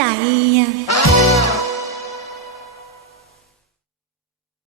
哎呀。